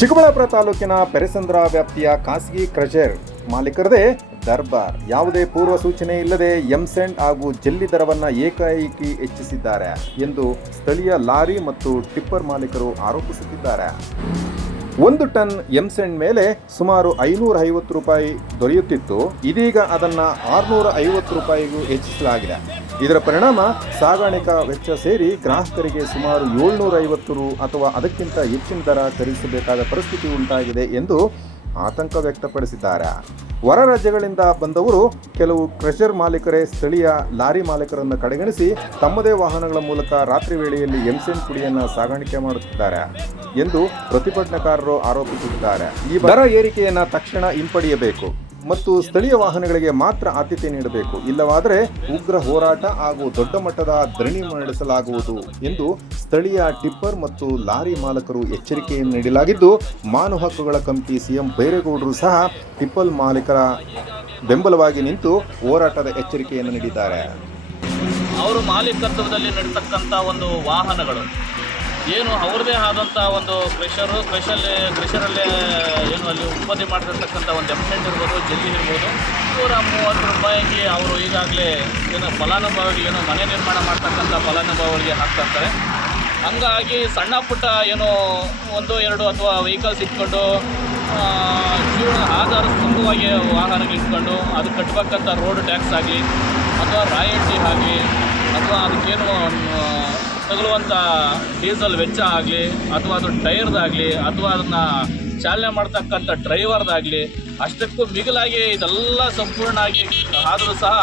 ಚಿಕ್ಕಬಳ್ಳಾಪುರ ತಾಲೂಕಿನ ಪೆರೆಸಂದ್ರ ವ್ಯಾಪ್ತಿಯ ಖಾಸಗಿ ಕ್ರಷರ್ ಮಾಲೀಕರದೇ ದರ್ಬಾರ್. ಯಾವುದೇ ಪೂರ್ವ ಸೂಚನೆ ಇಲ್ಲದೆ ಎಂಸೆಂಡ್ ಹಾಗೂ ಜಲ್ಲಿ ದರವನ್ನು ಏಕಾಏಕಿ ಹೆಚ್ಚಿಸಿದ್ದಾರೆ ಎಂದು ಸ್ಥಳೀಯ ಲಾರಿ ಮತ್ತು ಟಿಪ್ಪರ್ ಮಾಲೀಕರು ಆರೋಪಿಸುತ್ತಿದ್ದಾರೆ. 1 ಟನ್ ಎಂಸೆಂಡ್ ಮೇಲೆ ಸುಮಾರು 550 ರೂಪಾಯಿ ದೊರೆಯುತ್ತಿತ್ತು. ಇದೀಗ ಅದನ್ನು 650 ರೂಪಾಯಿಗೂ ಹೆಚ್ಚಿಸಲಾಗಿದೆ. ಇದರ ಪರಿಣಾಮ ಸಾಗಾಣಿಕಾ ವೆಚ್ಚ ಸೇರಿ ಗ್ರಾಹಕರಿಗೆ ಸುಮಾರು 750 ರು ಅಥವಾ ಅದಕ್ಕಿಂತ ಹೆಚ್ಚಿನ ದರ ಖರೀದಿಸಬೇಕಾದ ಪರಿಸ್ಥಿತಿ ಉಂಟಾಗಿದೆ ಎಂದು ಆತಂಕ ವ್ಯಕ್ತಪಡಿಸಿದ್ದಾರೆ. ಹೊರ ರಾಜ್ಯಗಳಿಂದ ಬಂದವರು ಕೆಲವು ಕ್ರಷರ್ ಮಾಲೀಕರೇ ಸ್ಥಳೀಯ ಲಾರಿ ಮಾಲೀಕರನ್ನು ಕಡೆಗಣಿಸಿ ತಮ್ಮದೇ ವಾಹನಗಳ ಮೂಲಕ ರಾತ್ರಿ ವೇಳೆಯಲ್ಲಿ ಎಂಸೆಂಡ್ ಪುಡಿಯನ್ನು ಸಾಗಾಣಿಕೆ ಮಾಡುತ್ತಿದ್ದಾರೆ ಎಂದು ಪ್ರತಿಭಟನಾಕಾರರು ಆರೋಪಿಸಿದ್ದಾರೆ. ಈ ದರ ಏರಿಕೆಯನ್ನು ತಕ್ಷಣ ಹಿಂಪಡೆಯಬೇಕು ಮತ್ತು ಸ್ಥಳೀಯ ವಾಹನಗಳಿಗೆ ಮಾತ್ರ ಆದ್ಯತೆ ನೀಡಬೇಕು. ಇಲ್ಲವಾದರೆ ಉಗ್ರ ಹೋರಾಟ ಹಾಗೂ ದೊಡ್ಡ ಮಟ್ಟದ ಧರಣಿ ನಡೆಸಲಾಗುವುದು ಎಂದು ಸ್ಥಳೀಯ ಟಿಪ್ಪರ್ ಮತ್ತು ಲಾರಿ ಮಾಲೀಕರು ಎಚ್ಚರಿಕೆಯನ್ನು ನೀಡಲಾಗಿದ್ದು, ಮಾನವ ಹಕ್ಕುಗಳ ಕಮಿಟಿ ಸಿಎಂ ಬೈರೇಗೌಡರು ಸಹ ಟಿಪ್ಪರ್ ಮಾಲೀಕರ ಬೆಂಬಲವಾಗಿ ನಿಂತು ಹೋರಾಟದ ಎಚ್ಚರಿಕೆಯನ್ನು ನೀಡಿದ್ದಾರೆ. ಅವರು ಮಾಲೀಕತ್ವದಲ್ಲಿ ನಡೀತಕ್ಕಂಥ ಒಂದು ವಾಹನಗಳು ಏನು ಅವ್ರದ್ದೇ ಆದಂಥ ಒಂದು ಕ್ರಷರಲ್ಲೇ ಏನು ಅಲ್ಲಿ ಉತ್ಪತ್ತಿ ಮಾಡಿರ್ತಕ್ಕಂಥ ಒಂದು ಎಂಸೆಂಡ್ ಇರ್ಬೋದು, ಜಲ್ಲಿ ಇರ್ಬೋದು, 130 ರೂಪಾಯಿಗೆ ಅವರು ಈಗಾಗಲೇ ಏನು ಫಲಾನುಭವಿಗಳಿಗೆ ಏನೋ ಮನೆ ನಿರ್ಮಾಣ ಮಾಡ್ತಕ್ಕಂಥ ಫಲಾನುಭವಿಗಳಿಗೆ ಹಾಕ್ತಾರೆ. ಹಂಗಾಗಿ ಸಣ್ಣ ಪುಟ್ಟ ಏನೋ 1-2 ಅಥವಾ ವೆಹಿಕಲ್ಸ್ ಇಟ್ಕೊಂಡು ಜೀವನ ಆಧಾರ ಸ್ತಂಭವಾಗಿ ವಾಹನಗಳು ಇಟ್ಕೊಂಡು ಅದು ಕಟ್ಟಬೇಕಂತ ರೋಡ್ ಟ್ಯಾಕ್ಸ್ ಆಗಲಿ ಅಥವಾ ರಾಯಲ್ಟಿ ಆಗಲಿ ಅಥವಾ ಅದಕ್ಕೇನು ತಗುಲುವಂಥ ಡೀಸೆಲ್ ವೆಚ್ಚ ಆಗಲಿ ಅಥವಾ ಅದು ಟೈರ್ದಾಗಲಿ ಅಥವಾ ಅದನ್ನು ಚಾಲನೆ ಮಾಡ್ತಕ್ಕಂಥ ಡ್ರೈವರ್ದಾಗಲಿ ಅಷ್ಟಕ್ಕೂ ಮಿಗಿಲಾಗಿ ಇದೆಲ್ಲ ಸಂಪೂರ್ಣ ಆಗಿ ಆದರೂ ಸಹ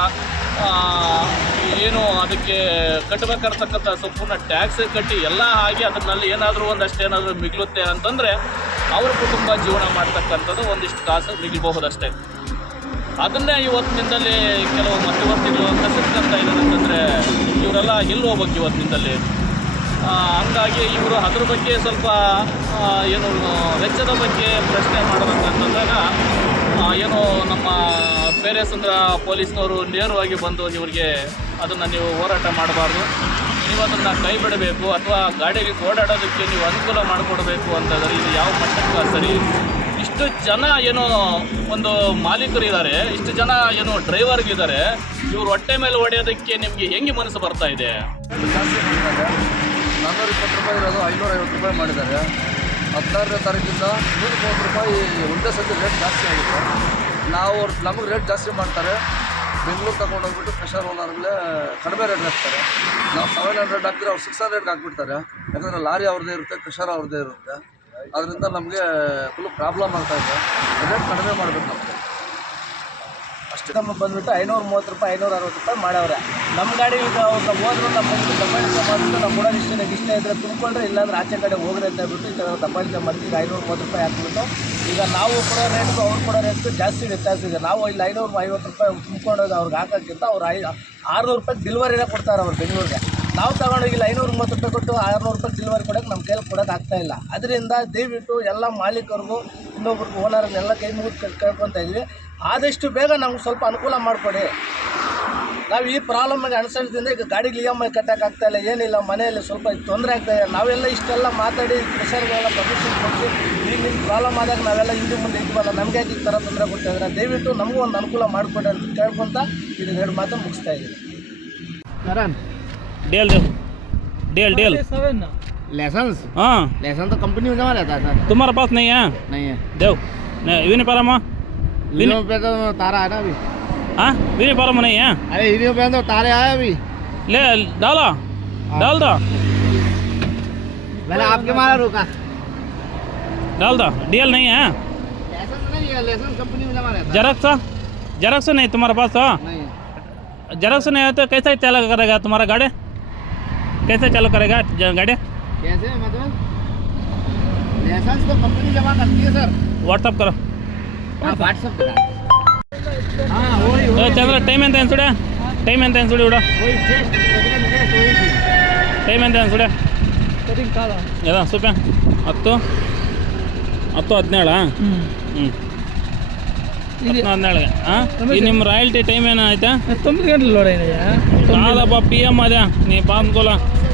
ಏನು ಅದಕ್ಕೆ ಕಟ್ಟಬೇಕಾಗಿರ್ತಕ್ಕಂಥ ಸಂಪೂರ್ಣ ಟ್ಯಾಕ್ಸ್ ಕಟ್ಟಿ ಎಲ್ಲ ಆಗಿ ಅದರಲ್ಲಿ ಏನಾದರೂ ಒಂದಷ್ಟೇನಾದರೂ ಮಿಗಿಲುತ್ತೆ ಅಂತಂದರೆ ಅವ್ರ ಕುಟುಂಬ ಜೀವನ ಮಾಡ್ತಕ್ಕಂಥದ್ದು ಒಂದಿಷ್ಟು ಕಾಸು ಮಿಗಿಲಬಹುದಷ್ಟೇ. ಅದನ್ನೇ ಇವತ್ತಿನಿಂದಲೇ ಕೆಲವು ಮಧ್ಯವರ್ತಿಗಳು ಅಂತ ಸಿಗ್ತಾ ಇದ್ದಾರೆ ಅಂತಂದರೆ ಇವರೆಲ್ಲ ಎಲ್ಲಿ ಹೋಗ್ಬೇಕು ಇವತ್ತಿನಿಂದಲೇ. ಹಂಗಾಗಿ ಇವರು ಅದ್ರ ಬಗ್ಗೆ ಸ್ವಲ್ಪ ಏನು ವೆಚ್ಚದ ಬಗ್ಗೆ ಪ್ರಶ್ನೆ ಮಾಡೋದಂತಂದಾಗ ಏನು ನಮ್ಮ ಪೆರೆಸಂದ್ರ ಪೊಲೀಸ್ನವರು ನೇರವಾಗಿ ಬಂದು ಇವರಿಗೆ ಅದನ್ನು ನೀವು ಹೋರಾಟ ಮಾಡಬಾರ್ದು, ನೀವು ಅದನ್ನು ಕೈ ಬಿಡಬೇಕು ಅಥವಾ ಗಾಡಿಗೆ ಓಡಾಡೋದಕ್ಕೆ ನೀವು ಅನುಕೂಲ ಮಾಡಿಕೊಡ್ಬೇಕು ಅಂತಂದರೆ ಇದು ಯಾವ ಮಟ್ಟಕ್ಕೆ ಸರಿ. ಇಷ್ಟು ಜನ ಏನೋ ಒಂದು ಮಾಲೀಕರಿದ್ದಾರೆ, ಇಷ್ಟು ಜನ ಏನೋ ಡ್ರೈವರ್ಗಿದ್ದಾರೆ, ಇವ್ರು ಹೊಟ್ಟೆ ಮೇಲೆ ಹೊಡೆಯೋದಕ್ಕೆ ನಿಮಗೆ ಹೆಂಗೆ ಮನಸ್ಸು ಬರ್ತಾ ಇದೆ? ಜಾಸ್ತಿ ಮಾಡಿದ್ದಾರೆ. 420 ರೂಪಾಯಿ ಇರೋದು 550 ರೂಪಾಯಿ ಮಾಡಿದ್ದಾರೆ. 16ನೇ ತಾರೀಕಿಂದ 130 ರೂಪಾಯಿ ಒಂದೇ ಸತಿ ರೇಟ್ ಜಾಸ್ತಿ ಆಗಿದೆ. ನಮಗೆ ರೇಟ್ ಜಾಸ್ತಿ ಮಾಡ್ತಾರೆ. ಬೆಂಗಳೂರು ತಗೊಂಡೋಗ್ಬಿಟ್ಟು ಪ್ರೆಷರ್ ಓನರ್ಗಳೇ ಕಡಿಮೆ ರೇಟ್ ಹಾಕ್ತಾರೆ. ನಾವು 700 ಹಾಕಿದ್ರೆ ಅವ್ರು 600ಗೆ ಹಾಕ್ಬಿಡ್ತಾರೆ. ಯಾಕಂದರೆ ಲಾರಿ ಅವ್ರದ್ದೇ ಇರುತ್ತೆ, ಪ್ರೆಷರ್ ಅವ್ರದ್ದೇ ಇರುತ್ತೆ. ಅದರಿಂದ ನಮಗೆ ಫುಲ್ ಪ್ರಾಬ್ಲಮ್ ಆಗ್ತಾಯಿದೆ. ರೇಟ್ ಕಡಿಮೆ ಮಾಡಬೇಕು ನಮಗೆ ಅಷ್ಟೇ. ನಮ್ಮ ಬಂದುಬಿಟ್ಟು 530 ರೂಪಾಯಿ 560 ರೂಪಾಯಿ ಮಾಡವ್ರೆ. ನಮ್ಮ ಗಾಡಿ ಈಗ ಅವ್ರನ್ನ ಹೋದ್ರು ನಮ್ಮ ದಬ್ಬಾಳಿಕೆ ಮಾಡಿಬಿಟ್ಟು ನಾವು ಕೊಡೋದು ಇಷ್ಟ ಇದ್ದರೆ ತುಂಬಿಕೊಂಡ್ರೆ, ಇಲ್ಲಾಂದ್ರೆ ಆಚೆ ಕಡೆ ಹೋಗ್ರಿ ಅಂತ ಹೇಳ್ಬಿಟ್ಟು ಈ ಥರ ದಬ್ಬಾಳಿಕೆ ಮಾಡ್ತೀವಿ. 530 ರೂಪಾಯಿ ಹಾಕ್ಬಿಟ್ಟು ಈಗ ನಾವು ಕೊಡೋ ರೇಟ್ಗೂ ಅವ್ರು ಕೊಡೋ ರೇಟ್ಗೂ ಜಾಸ್ತಿ ವ್ಯತ್ಯಾಸ ಇದೆ. ನಾವು ಇಲ್ಲಿ 550 ರೂಪಾಯಿ ತುಂಬಿಕೊಂಡೋಗಿ ಅವ್ರಿಗೆ ಹಾಕೋಕ್ಕಿಂತ ಅವ್ರು 600 ರೂಪಾಯಿ ಡಿಲ್ವರಿನೇ ಕೊಡ್ತಾರೆ ಅವ್ರು ಬೆಂಗಳೂರಿಗೆ. ನಾವು ತಗೊಂಡೋಗಿಲ್ಲ 530 ರೂಪಾಯಿ ಕೊಟ್ಟು 600 ರೂಪಾಯಿ ಡಿಲ್ವರಿ ಕೊಡೋಕ್ಕೆ ನಮ್ಮ ಕೈಯಲ್ಲಿ ಕೊಡೋಕೆ ಆಗ್ತಾಯಿಲ್ಲ. ಅದರಿಂದ ದಯವಿಟ್ಟು ಎಲ್ಲ ಮಾಲೀಕರಿಗೂ ಇನ್ನೊಬ್ರಿಗೂ ಓನರ್ನೆಲ್ಲ ಕೈ ಮುಗಿದು ಕೇಳ್ಕೊತಾ ಇದ್ವಿ, ಆದಷ್ಟು ಬೇಗ ನಮ್ಗೆ ಸ್ವಲ್ಪ ಅನುಕೂಲ ಮಾಡಿಕೊಡಿ. ನಾವು ಈ ಪ್ರಾಬ್ಲಮ್ಗೆ ಅನುಸರಿಸಿದ್ರೆ ಈಗ ಗಾಡಿಗೆ EMI ಕಟ್ಟೋಕ್ಕಾಗ್ತಾಯಿಲ್ಲ, ಏನಿಲ್ಲ, ಮನೆಯಲ್ಲಿ ಸ್ವಲ್ಪ ತೊಂದರೆ ಆಗ್ತಾಯಿದೆ. ನಾವೆಲ್ಲ ಇಷ್ಟೆಲ್ಲ ಮಾತಾಡಿ ಪ್ರೆಷರ್ಗೆಲ್ಲ ಪರ್ಮಿಷನ್ ಕೊಟ್ಟು ಈಗ ನಿಮ್ಮ ಪ್ರಾಬ್ಲಮ್ ಆದಾಗ ನಾವೆಲ್ಲ ಹಿಂದೆ ಮುಂದೆ ಇದ್ವಲ್ಲ, ನಮಗೆ ಈ ಥರ ತೊಂದರೆ ಕೊಡ್ತಾಯಿದ್ರೆ ದಯವಿಟ್ಟು ನಮಗೂ ಒಂದು ಅನುಕೂಲ ಮಾಡಿಕೊಡಿ ಅಂತ ಕೇಳ್ಕೊತ ಇದು 2 ಮಾತು ಮುಗಿಸ್ತಾ ಇದ್ದೀನಿ. डेल लाइसेंस? हाँ, लाइसेंस तो कंपनी में जमा रहता है सर. तुम्हारे पास नहीं है? नहीं है. देव नहीं पारा वीडियो पे तो तारा है ना अभी. हाँ, विनी पारा नहीं है. अरे वीडियो पे तो तारे आए अभी. ले डाला डाल दो. मैंने आपके मारा रोका. डाल दो. डीएल नहीं है. लाइसेंस नहीं है, लाइसेंस कंपनी में जमा रहता है. जेरॉक्स नहीं तुम्हारे पास? नहीं है. जेरॉक्स नहीं है तो कैसे चालू करेगा तुम्हारा गाड़ी? कैसे चालू करेगा गाड़ी? कैसे मतलब लाइसेंस तो कंपनी जमा करती है सर. व्हाट्सअप करो. व्हाट्सअप करा. ಚಂದ್ರ ಟೈಮ್ ಎಂತ ಅನ್ಸುಡೆ? ಟೈಮ್ ಎಂತ ಅನ್ಸುಡಿ ಬಿಡ? ಟೈಮ್ ಎಂತ ಅನ್ಸುಡೆ? ಯದ ಸೂಪೆ 10:17 ಹ್ಞೂ 10:17ಗೆ. ಹಾಂ, ಈ ನಿಮ್ಮ ರಾಯಲ್ಟಿ ಟೈಮ್ ಏನಾಯ್ತಾ? 9 ಗಂಟೆ ಲೋಡ್ ಏನಿದೆ కాదప్ప PM అదే నీ పానుకోల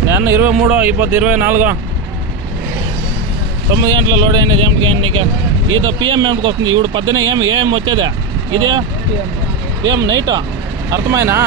నేను 23, 20, 24 9 గంటల లోడ్ అయినది ఏమిటి నీకు ఇది పిఎం ఏమిటికి వస్తుంది ఇప్పుడు 10 ఏం వచ్చేదే ఇదే పిఎం నైట్ అర్థమైనా